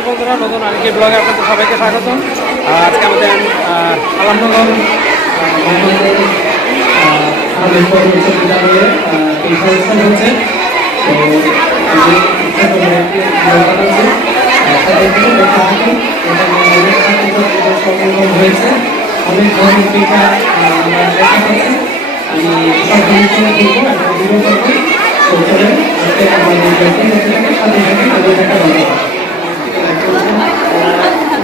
নমস্কার বন্ধুরা নতুন আরেকটি ব্লগে আপনাদের সবাইকে স্বাগতম। আজকে আমাদের আলমনগর আমি সব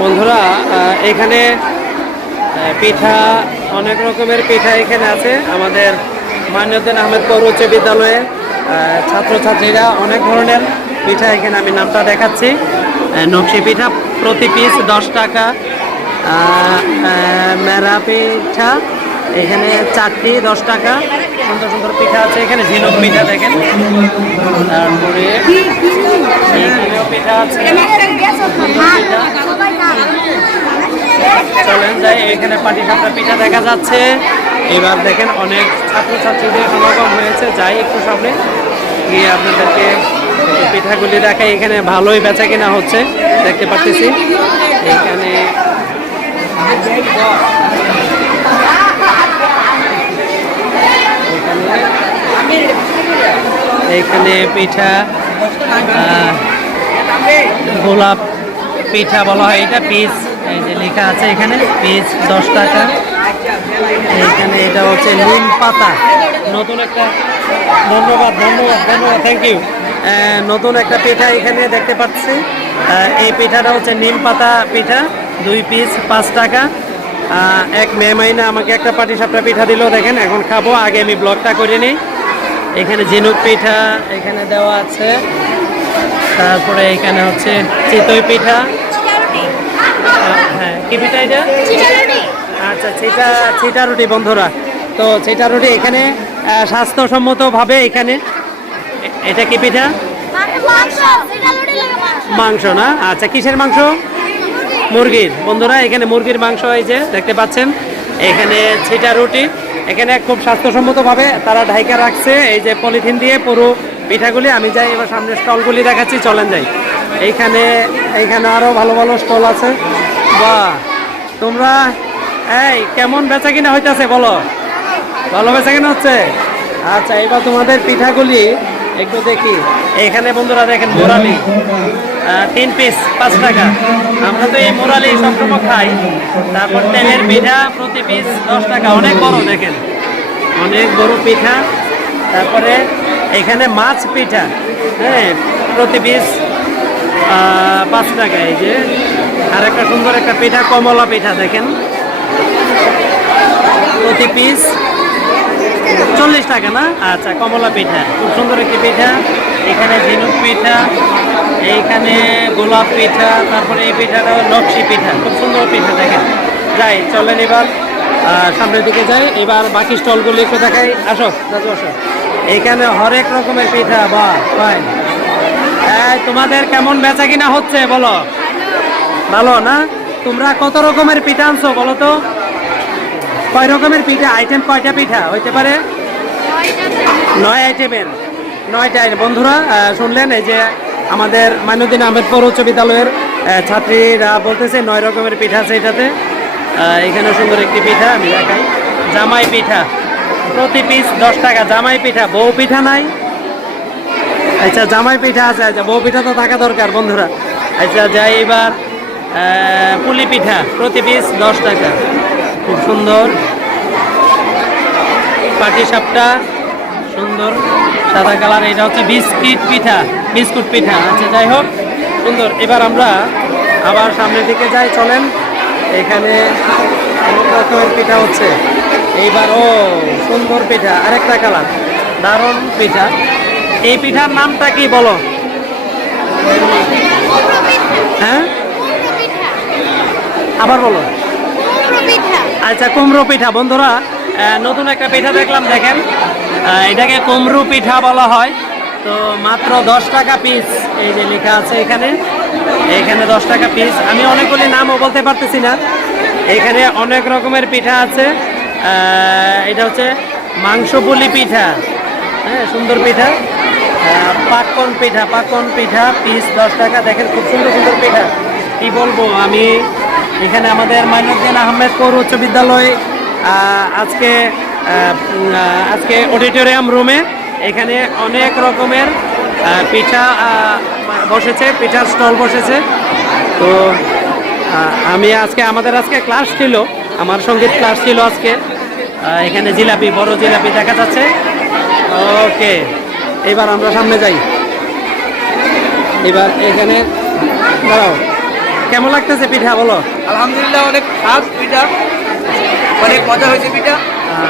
বন্ধুরা এখানে পিঠা, অনেক রকমের পিঠা এখানে আছে। আমাদের মান্যদ্দিন আহমেদ পৌর উচ্চ বিদ্যালয়ে ছাত্রছাত্রীরা অনেক ধরনের পিঠা এখানে আমি নামটা দেখাচ্ছি। নকশি পিঠা প্রতি পিস দশ টাকা। মেরা পিঠা এখানে চারটি, দশ টাকা। সুন্দর সুন্দর পিঠা আছে। এখানে ঝিনুক পিঠা দেখেন। তারপরে পিঠা আছে। চলেন যাই, এখানে পাটি সাপটা পিঠা দেখা যাচ্ছে। এবার দেখেন অনেক ছাত্রছাত্রীদের সমাগম হয়েছে। যাই একটু সামনে গিয়ে আপনাদেরকে পিঠাগুলি দেখাই। এখানে ভালোই বেচা কিনা হচ্ছে, দেখতে পাচ্ছি এখানে এখানে পিঠা গোলাপ পিঠা বলা হয় এটা পিস এই যে লেখা আছে এখানে পিস দশ টাকা। এখানে এটা হচ্ছে নিম পাতা। নতুন একটা ধন্যবাদ ধন্যবাদ ধন্যবাদ থ্যাংক ইউ নতুন একটা পিঠা এখানে দেখতে পাচ্ছি। এই পিঠাটা হচ্ছে নিম পাতা পিঠা দুই পিস পাঁচ টাকা। এক মে মাইনা আমাকে একটা পাটি সাপটা পিঠা দিল দেখেন এখন খাব আগে আমি ব্লগটা করে নিই। এখানে ঝিনুক পিঠা এখানে দেওয়া আছে। তারপরে এখানে হচ্ছে চিতই পিঠা। হ্যাঁ কি পিঠা এটা? আচ্ছা চিটা চিটা রুটি বন্ধুরা। তো চিটা রুটি এখানে স্বাস্থ্যসম্মতভাবে এখানে। এটা কি পিঠা? মাংস না? আচ্ছা কিসের মাংস? মুরগির। বন্ধুরা এখানে মুরগির মাংস এই যে দেখতে পাচ্ছেন। এখানে ছিটা রুটি এখানে খুব স্বাস্থ্যসম্মতভাবে তারা ঢাইকা রাখছে। এই যে পলিথিন দিয়ে পুরো পিঠাগুলি, আমি যাই এবার সামনে স্টলগুলি দেখাচ্ছি, চলেন যাই। এইখানে এইখানে আরও ভালো ভালো স্টল আছে। বা তোমরা, এই, কেমন বেচা কিনা হইতেছে বলো? ভালো বেচা কিনা হচ্ছে? আচ্ছা এবার তোমাদের পিঠাগুলি একটু দেখি। এখানে বন্ধুরা দেখেন মোরালি। তিন পিস পাঁচ টাকা। আমরা তো এই মোরালি সবসময় খাই। তারপর তেলের পিঠা প্রতি পিস দশ টাকা। অনেক বড়, দেখেন। অনেক বড় পিঠা। তারপরে এখানে মাছ পিঠা। হ্যাঁ প্রতি পিস পাঁচ টাকা। এই যে আর একটা সুন্দর একটা পিঠা, কমলা পিঠা, দেখেন। প্রতি পিস চল্লিশ টাকা না? আচ্ছা কমলা পিঠা। খুব সুন্দর একটি পিঠা। এখানে ঝিনুক পিঠা, এইখানে গোলাপ পিঠা, তারপরে এই পিঠাটা নকশি পিঠা। খুব সুন্দর পিঠা, দেখেন। যাই, চলেন এবার সামনের দিকে যাই। এবার বাকি স্টলগুলি একটু দেখাই। আসো, দাদু, আসো। এইখানে হরেক রকমের পিঠা, বা, ফাইন। তোমাদের কেমন বেচা কিনা হচ্ছে, বলো। ভালো না? তোমরা কত রকমের পিঠা আনছো, বলো তো? কয় রকমের পিঠা? আইটেম কয়টা পিঠা? হইতে পারে? নয় আইটেমের নয়টা। বন্ধুরা শুনলেন এই যে আমাদের মাইনুদ্দিন আহমেদপুর উচ্চ বিদ্যালয়ের ছাত্রীরা বলতেছে নয় রকমের পিঠা আছে এটাতে। এখানে সুন্দর একটি পিঠা, আমি দেখাই। জামাই পিঠা, প্রতি পিস দশ টাকা। জামাই পিঠা, বউ পিঠা নাই। আচ্ছা জামাই পিঠা আছে আচ্ছা বউ পিঠা তো থাকা দরকার, বন্ধুরা। আচ্ছা যাই এবার পুলি পিঠা, প্রতি পিস দশ টাকা। খুব সুন্দর। পাটি সাপটা সুন্দর। সাদা কালার এটা হচ্ছে বিস্কিট পিঠা বিস্কুট পিঠা। আচ্ছা যাই হোক সুন্দর। এবার আমরা আবার সামনের দিকে যাই চলেন। এখানে অনেক রকমের পিঠা হচ্ছে। এইবার ও সুন্দর পিঠা আরেকটা কালার দারুণ পিঠা। এই পিঠার নামটা কি বলো? হ্যাঁ? আবার বলো। আচ্ছা কুমড়ো পিঠা। বন্ধুরা নতুন একটা পিঠা দেখলাম, দেখেন। এটাকে কুমড়ো পিঠা বলা হয়। তো মাত্র দশ টাকা পিস এই যে লেখা আছে এখানে। এখানে দশ টাকা পিস আমি অনেকগুলি নামও বলতে পারতেছি না। এখানে অনেক রকমের পিঠা আছে। এটা হচ্ছে মাংস পুলি পিঠা। হ্যাঁ সুন্দর পিঠা। পাকন পিঠা পাকন পিঠা পিস দশ টাকা। দেখেন, খুব সুন্দর সুন্দর পিঠা। কি বলব, আমি এখানে আমাদের মাইনুদ্দিন আহমেদ কৌর উচ্চ বিদ্যালয় আজকে আজকে অডিটোরিয়াম রুমে এখানে অনেক রকমের পিঠা বসেছে, পিঠার স্টল বসেছে। তো আমি আজকে, আমাদের আজকে ক্লাস ছিল, আমার সংগীত ক্লাস ছিল আজকে। এখানে জিলাপি, বড় জিলাপি দেখা যাচ্ছে। ওকে, এবার আমরা সামনে যাই। এবার এখানে, দাঁড়াও। কেমন লাগতেছে পিঠা বলো? আলহামদুলিল্লাহ অনেক স্বাদ পিঠা। অনেক মজা হয়েছে পিঠা।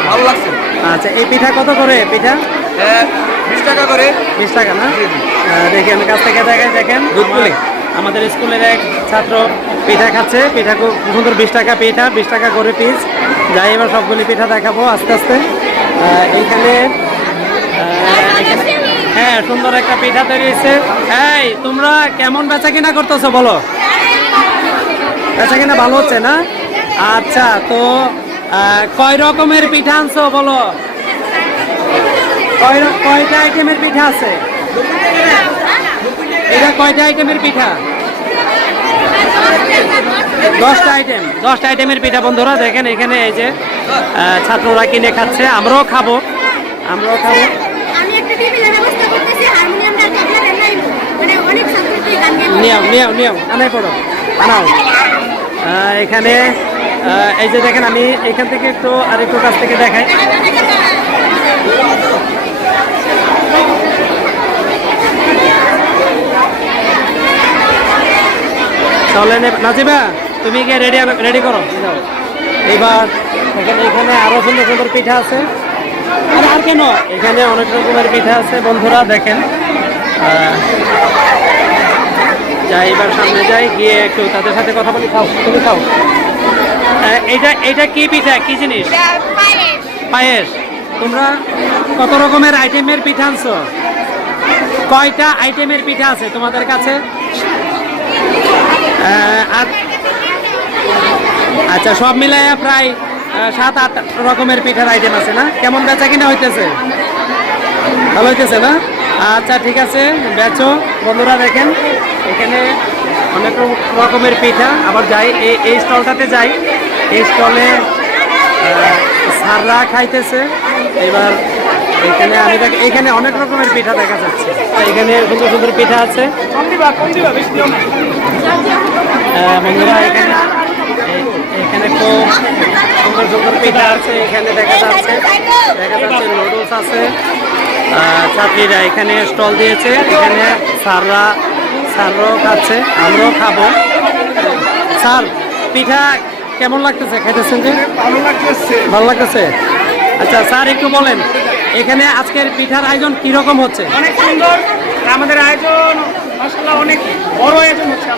ভালো লাগছে। আচ্ছা এই পিঠা কত করে পিঠা? বিশ টাকা করে। বিশ টাকা না? দেখি আমি কাছ থেকে দেখাই দেখেন। দুধপুলি। আমাদের স্কুলের এক ছাত্র পিঠা খাচ্ছে। পিঠা খুব সুন্দর বিশ টাকা পিঠা বিশ টাকা করে পিস যাই এবার সবগুলি পিঠা দেখাবো আস্তে আস্তে। এইখানে হ্যাঁ সুন্দর একটা পিঠা তৈরি হয়েছে। এই তোমরা কেমন বেচা কিনা করতেছো বলো? বেচা কিনা ভালো হচ্ছে না আচ্ছা তো কয় রকমের পিঠা আনছো বলো কয় কয়টা আইটেমের পিঠা আছে এটা কয়টা আইটেমের পিঠা দশটা আইটেম দশটা আইটেমের পিঠা বন্ধুরা দেখেন এখানে এই যে ছাত্ররা কিনে খাচ্ছে আমরাও খাব আমরাও খাব মানে নিও নিও নিও আনাই পড়ো আনাও এখানে এই যে দেখেন আমি এখান থেকে একটু আরেকটু কাছ থেকে দেখাই। এবার- নাজিবা তুমি গিয়ে রেডি রেডি করো। এইবার এখানে এখানে আরও সুন্দর সুন্দর পিঠা আছে। আর আর কেন? এখানে অনেক রকমের পিঠা আছে বন্ধুরা দেখেন। যাই এবার সামনে যাই গিয়ে একটু তাদের সাথে কথা বলি। খাও তুমি খাও। আহ, এইটা এইটা কি পিঠা? কি জিনিস? পায়েস। তোমরা কত রকমের আইটেমের পিঠা আনছো? কয়টা আইটেমের পিঠা আছে তোমাদের কাছে? আচ্ছা সব মিলাইয়া প্রায় সাত আট রকমের পিঠার আইটেম আছে না? কেমন বেচা কিনা হইতেছে? ভালো হইতেছে না? আচ্ছা ঠিক আছে। বেচো। বন্ধুরা দেখেন, এখানে অনেক রকমের পিঠা। আবার যাই এই স্টলটাতে যাই। এই স্টলে সাররা খাইতেছে। এবার এখানে আমি এখানে অনেক রকমের পিঠা দেখা যাচ্ছে। এখানে সুন্দর সুন্দর পিঠা আছে। বন্ধুরা, এখানে এখানে খুব সুন্দর সুন্দর পিঠা আছে। এখানে দেখা যাচ্ছে দেখা যাচ্ছে, নুডলস আছে। ছাত্রীরা এখানে স্টল দিয়েছে এখানে স্যাররা স্যাররাও খাচ্ছে আমরাও খাব। স্যার পিঠা কেমন লাগতেছে? খাইতেছেন যে? ভালো লাগতেছে। ভালো লাগতেছে? আচ্ছা স্যার একটু বলেন এখানে আজকের পিঠার আয়োজন কীরকম হচ্ছে? অনেক সুন্দর। আমাদের আয়োজন অনেক বড় আয়োজন হচ্ছে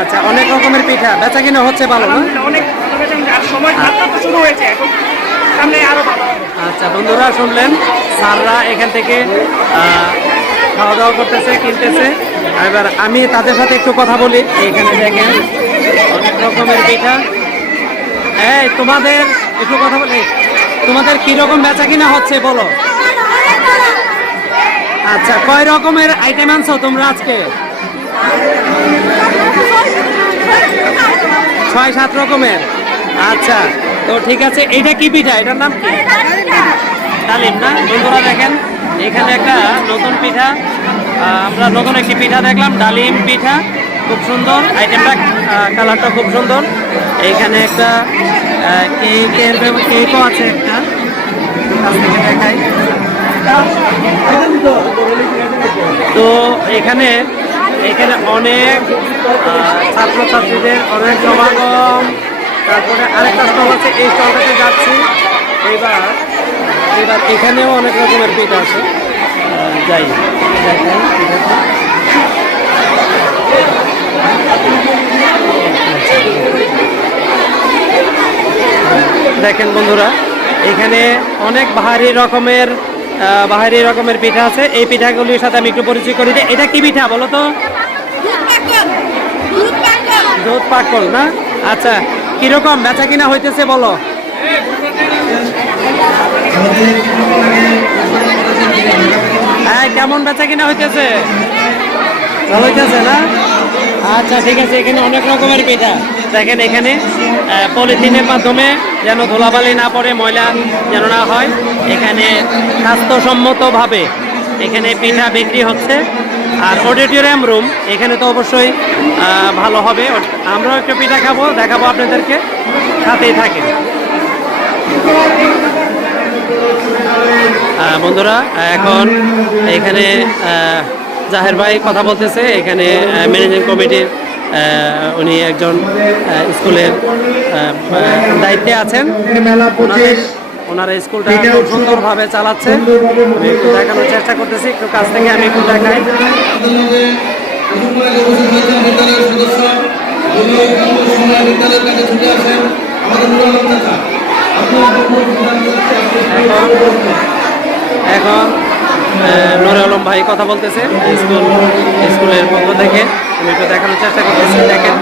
আচ্ছা অনেক রকমের পিঠা। বেচা কিনা হচ্ছে ভালো না? অনেক আর সময় শুরু হয়েছে এখন। আচ্ছা বন্ধুরা শুনলেন, স্যাররা এখান থেকে খাওয়া দাওয়া করতেছে, কিনতেছে। এবার আমি তাদের সাথে একটু কথা বলি। এখানে দেখেন, অনেক রকমের পিঠা। হ্যাঁ তোমাদের একটু কথা বলি। তোমাদের কি রকম বেচা কিনা হচ্ছে, বলো? আচ্ছা কয় রকমের আইটেম আনছো তোমরা আজকে? ছয়, সাত রকমের। আচ্ছা তো ঠিক আছে এটা কি পিঠা? এটার নাম কি? ডালিম না? বন্ধুরা দেখেন, এখানে একটা নতুন পিঠা। আমরা নতুন একটি পিঠা দেখলাম, ডালিম পিঠা। খুব সুন্দর আইটেমটা কালারটা খুব সুন্দর। এইখানে একটা কেকের কেকও আছে একটা। দেখাই। তো এখানে এখানে অনেক ছাত্রছাত্রীদের অনেক সমাগম। তারপরে আরেকটা স্টল আছে এই স্টলটাতে যাচ্ছি। এবার এবার এখানেও অনেক রকমের পিঠা আছে। যাই দেখেন বন্ধুরা এখানে অনেক বাহারি রকমের বাহারি রকমের পিঠা আছে। এই পিঠাগুলির সাথে আমি একটু পরিচয় করি দিই। এটা কি পিঠা বলো তো? দুধ পাকল না? আচ্ছা কীরকম বেচা কিনা হইতেছে বলো? ভাই কেমন বেচা কিনা হইতেছে? ভালো হইতেছে না? আচ্ছা ঠিক আছে, এখানে অনেক রকমের পিঠা। দেখেন এখানে পলিথিনের মাধ্যমে যেন ধুলাবালি না পড়ে, ময়লা যেন না হয়। এখানে স্বাস্থ্যসম্মতভাবে এখানে পিঠা বিক্রি হচ্ছে। আর অডিটোরিয়াম রুম, এখানে তো অবশ্যই ভালো হবে। আমরাও একটু পিঠা খাব, দেখাবো আপনাদেরকে। সাথেই থাকে বন্ধুরা, এখন এখানে জাহের ভাই কথা বলতেছে। এখানে ম্যানেজিং কমিটির উনি একজন স্কুলের দায়িত্বে আছেন। ওনারা স্কুলটা খুব সুন্দরভাবে চালাচ্ছে। আমি একটু দেখানোর চেষ্টা করতেছি একটু কাছ থেকে আমি একটু দেখাই। এখন নুরে আলম ভাই কথা বলতেছে স্কুল স্কুলের পক্ষ থেকে। আমি একটু দেখানোর চেষ্টা করতেছি দেখেন।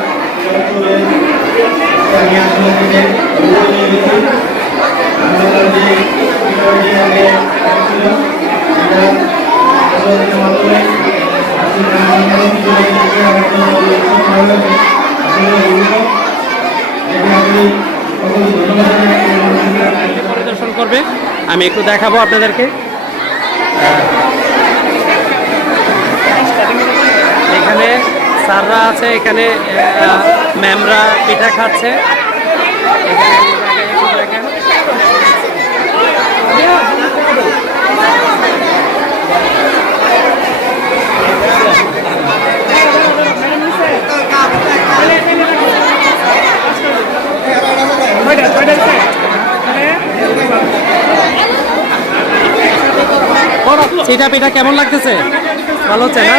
পরিদর্শন করবে। আমি একটু দেখাবো আপনাদেরকে। এখানে স্যাররা আছে এখানে ম্যামরা পিঠা খাচ্ছে। এখানে একটু দেখেন। চিটা পিঠা কেমন লাগতেছে? ভালো হচ্ছে না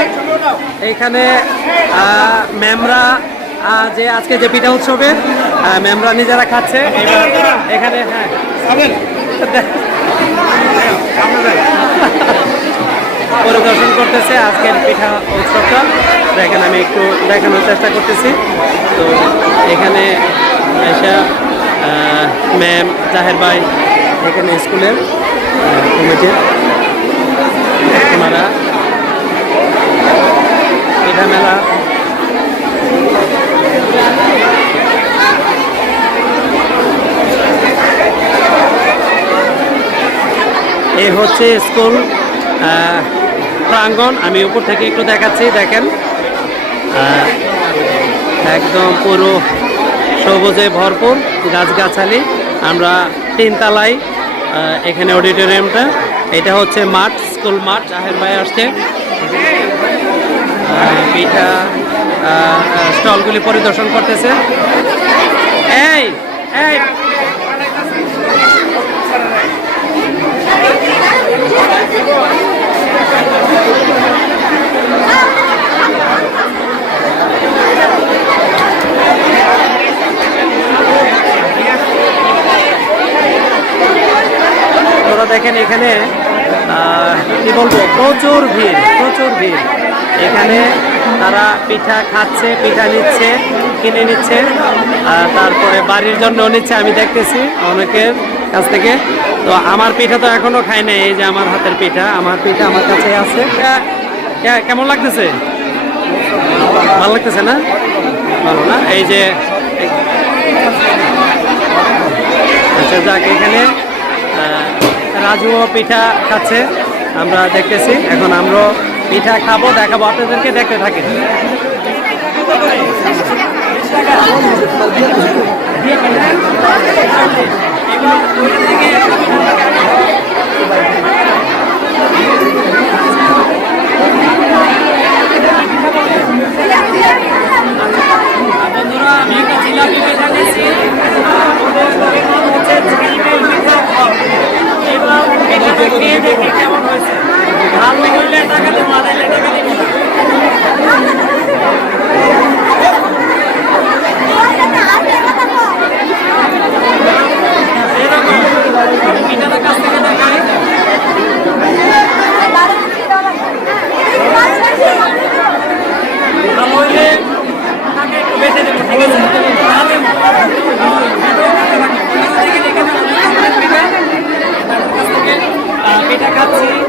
এইখানে ম্যামরা যে আজকে যে পিঠা উৎসবে ম্যামরা নিজেরা খাচ্ছে। এখানে হ্যাঁ। পরিদর্শন করতেছে আজকের পিঠা উৎসবটা। দেখেন, আমি একটু দেখানোর চেষ্টা করতেছি। তো এখানে এসে ম্যাম জাহের ভাই এখানে স্কুলের কমিটির। ওনারা পিঠা মেলা। এই হচ্ছে স্কুল আহ, প্রাঙ্গণ। আমি উপর থেকে একটু দেখাচ্ছি দেখেন। একদম পুরো সবুজে ভরপুর গাছগাছালি। আমরা তিনতলায় এখানে অডিটোরিয়ামটা। এটা হচ্ছে মাঠ স্কুল মাঠ জাহের ভাই আসছে। পিঠা স্টলগুলি পরিদর্শন করতেছে। এই এই। দেখেন এখানে কি বলব? প্রচুর ভিড় প্রচুর ভিড়। এখানে তারা পিঠা খাচ্ছে, পিঠা নিচ্ছে, কিনে নিচ্ছে। আর তারপরে বাড়ির জন্য নিচ্ছে, আমি দেখতেছি অনেকের কাছ থেকে। তো আমার পিঠা তো এখনও খাই নাই, এই যে আমার হাতের পিঠা, আমার পিঠা আমার কাছে আছে। কেমন লাগতেছে? ভালো লাগতেছে না? ভালো না? এই যে আচ্ছা যাক, এখানে রাজুও পিঠা খাচ্ছে, আমরা দেখতেছি। এখন আমরা পিঠা খাব, দেখাবো। আপনাদেরকে দেখতে থাকি। আমি জিলাপি হচ্ছে জিলাপি পিঠা ফল। এবার পিঠাটা খেয়ে দেখি কেমন হয়েছে ভালো হইলে টাকা দেবো আর নাইলে টাকা দিব না এরকম আমি পিঠাটা কাছ থেকে দেখাই ভালো হইলে টাকা একটু বেশি দেবো ঠিক আছে না দেবো পিঠা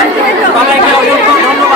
Para que